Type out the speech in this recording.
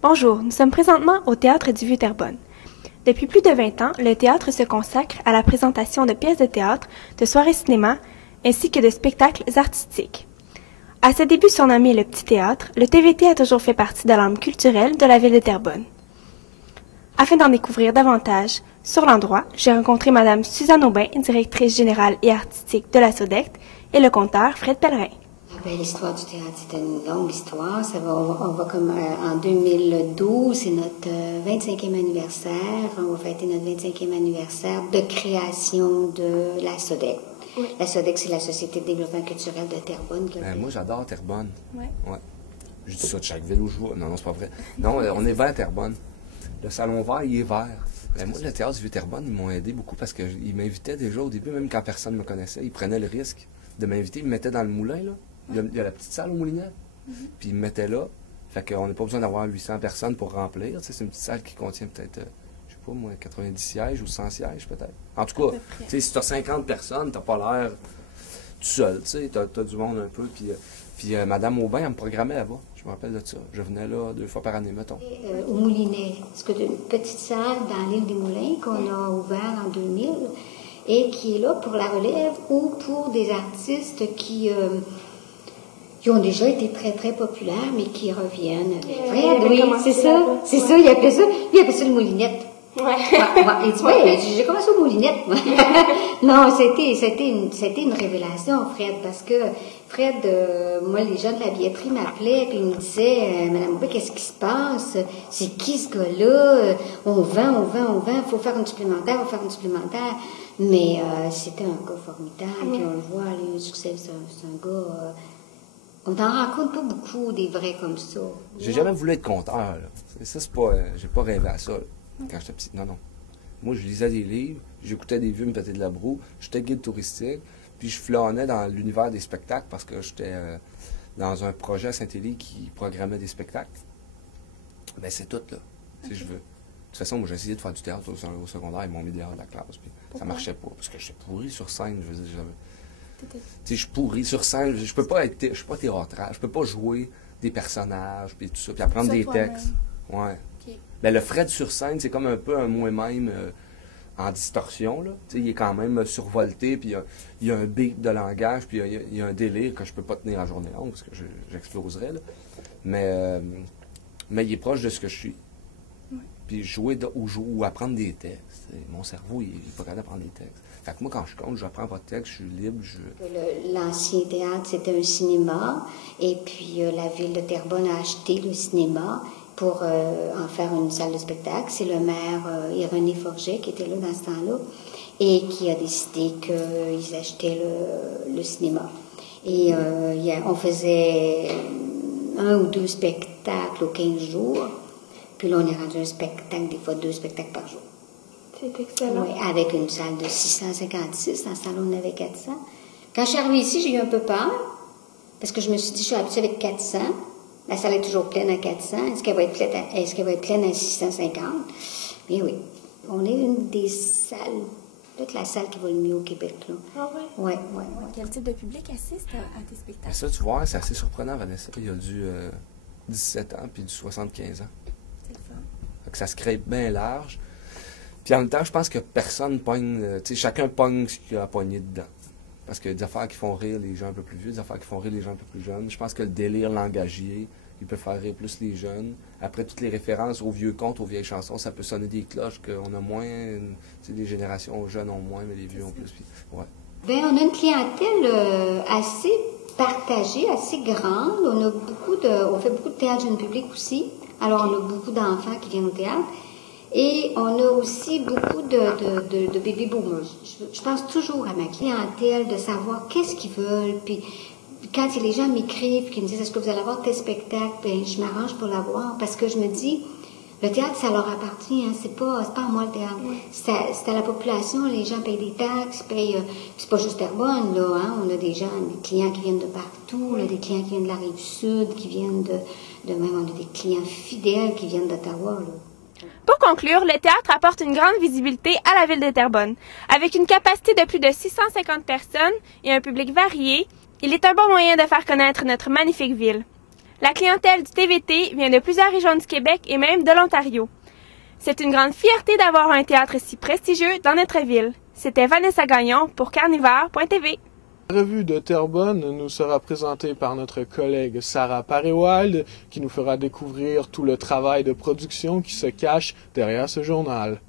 Bonjour, nous sommes présentement au Théâtre du Vieux-Terrebonne. Depuis plus de 20 ans, le théâtre se consacre à la présentation de pièces de théâtre, de soirées cinéma, ainsi que de spectacles artistiques. À ses débuts surnommé le Petit Théâtre, le TVT a toujours fait partie de l'âme culturelle de la ville de Terrebonne. Afin d'en découvrir davantage sur l'endroit, j'ai rencontré Madame Suzanne Aubin, directrice générale et artistique de la SODECT, et le conteur Fred Pellerin. L'histoire du théâtre, c'est une longue histoire. On va comme en 2012, c'est notre 25e anniversaire. On va fêter notre 25e anniversaire de création de la SODECT. Oui. La SODECT, c'est la Société de développement culturel de Terrebonne. Moi, j'adore Terrebonne. Ouais. Je dis ça de chaque ville où je vais. Non, c'est pas vrai. Non, on est vers Terrebonne. Le salon vert, il est vert. Moi, le théâtre du Vieux-Terrebonne, ils m'ont aidé beaucoup parce qu'ils m'invitaient déjà au début, même quand personne ne me connaissait. Ils prenaient le risque de m'inviter. Ils me mettaient dans le moulin, là. Il y a la petite salle au Moulinet. Puis ils me mettaient là. Fait qu'on n'a pas besoin d'avoir 800 personnes pour remplir. C'est une petite salle qui contient peut-être, je sais pas moi, 90 sièges ou 100 sièges peut-être. En tout cas, si tu as 50 personnes, t'as pas l'air tout seul. Tu as du monde un peu. Puis Mme Aubin, elle me programmait là-bas. Je me rappelle de ça. Je venais là 2 fois par année, mettons. Au Moulinet, c'est une petite salle dans l'île des Moulins qu'on a ouvert en 2000 et qui est là pour la relève ou pour des artistes qui ont déjà été très, très populaires, mais qui reviennent. Fred, oui, c'est ça. C'est ça, il appelait ça. Lui, il appelait ça le moulinette. Ouais. Il dit, ouais, j'ai commencé au moulinette, moi. Non, c'était une révélation, Fred, parce que Fred, moi, les gens de la billetterie m'appelaient, puis ils me disaient, Madame Aubin, qu'est-ce qui se passe? C'est qui ce gars-là? On vend, il faut faire une supplémentaire, Mais c'était un gars formidable, puis on le voit, le succès, c'est un gars... On n'en rencontre pas beaucoup des vrais comme ça. J'ai jamais voulu être conteur. Là. Ça, c'est pas... j'ai pas rêvé à ça là, quand j'étais petit. Non. Moi, je lisais des livres, j'écoutais des vieux me péter de la broue, j'étais guide touristique, puis je flânais dans l'univers des spectacles parce que j'étais dans un projet à Saint-Élie qui programmait des spectacles. Ben c'est tout, là. Si je veux. De toute façon, moi, j'ai essayé de faire du théâtre au secondaire, ils m'ont mis dehors de la classe, puis ça marchait pas, parce que j'étais pourri sur scène, je veux dire, je suis pourri sur scène, je suis pas théâtral, je peux pas jouer des personnages, puis tout ça, puis apprendre des textes. Ouais. Okay. Ben, le Fred sur scène, c'est comme un peu un moi-même en distorsion, là. Tu sais, il est quand même survolté, puis il y a un beat de langage, puis il y a un délire que je peux pas tenir en journée longue, parce que j'exploserais, là. Mais il est proche de ce que je suis. Ouais. Puis jouer ou apprendre des textes. Mon cerveau, il est pas capable d'apprendre des textes. Fait que moi, quand je compte, je n'apprends pas de texte, je suis libre. L'ancien théâtre, c'était un cinéma, et puis la ville de Terrebonne a acheté le cinéma pour en faire une salle de spectacle. C'est le maire Irénée Forget qui était là dans ce temps-là, et qui a décidé qu'ils achetaient le cinéma. Et on faisait 1 ou 2 spectacles aux 15 jours, puis là, on est rendu un spectacle, des fois 2 spectacles par jour. C'est excellent. Oui, avec une salle de 656. Dans ce salon, on avait 400. Quand je suis arrivée ici, j'ai eu un peu peur, parce que je me suis dit, je suis habituée avec 400. La salle est toujours pleine à 400. Est-ce qu'elle va être pleine à 650? Bien oui. On est une des salles, peut-être la salle qui va le mieux au Québec, là. Ah oui? Oui. Quel type de public assiste à tes spectacles? Ça, tu vois, c'est assez surprenant, Vanessa. Il y a du 17 ans puis du 75 ans. C'est le fun. Fait que ça se crée bien large. Puis en même temps, je pense que personne pogne, tu sais, chacun pogne ce qu'il a pogné dedans. Parce qu'il y a des affaires qui font rire les gens un peu plus vieux, des affaires qui font rire les gens un peu plus jeunes. Je pense que le délire langagier, il peut faire rire plus les jeunes. Après, toutes les références aux vieux contes, aux vieilles chansons, ça peut sonner des cloches qu'on a moins, tu sais, les générations jeunes ont moins, mais les vieux ont plus. Puis, ouais. Bien, on a une clientèle assez partagée, assez grande. On fait beaucoup de théâtre jeune public aussi. Alors, on a beaucoup d'enfants qui viennent au théâtre. Et on a aussi beaucoup de baby boomers. Je pense toujours à ma clientèle, de savoir qu'est-ce qu'ils veulent. Puis quand les gens m'écrivent, qui me disent, est-ce que vous allez avoir tel spectacle? Bien, je m'arrange pour l'avoir parce que je me dis, le théâtre, ça leur appartient. Hein. C'est pas à moi le théâtre. Oui. C'est à la population. Les gens payent des taxes, c'est pas juste Terrebonne, là. Hein. On a des clients qui viennent de partout. On a des clients qui viennent de la Rive-Sud, qui viennent même on a des clients fidèles qui viennent d'Ottawa, là. Pour conclure, le théâtre apporte une grande visibilité à la ville de Terrebonne. Avec une capacité de plus de 650 personnes et un public varié, il est un bon moyen de faire connaître notre magnifique ville. La clientèle du TVT vient de plusieurs régions du Québec et même de l'Ontario. C'est une grande fierté d'avoir un théâtre si prestigieux dans notre ville. C'était Vanessa Gagnon pour Carnivore.tv. La revue de Terrebonne nous sera présentée par notre collègue Sarah Paré-Wild qui nous fera découvrir tout le travail de production qui se cache derrière ce journal.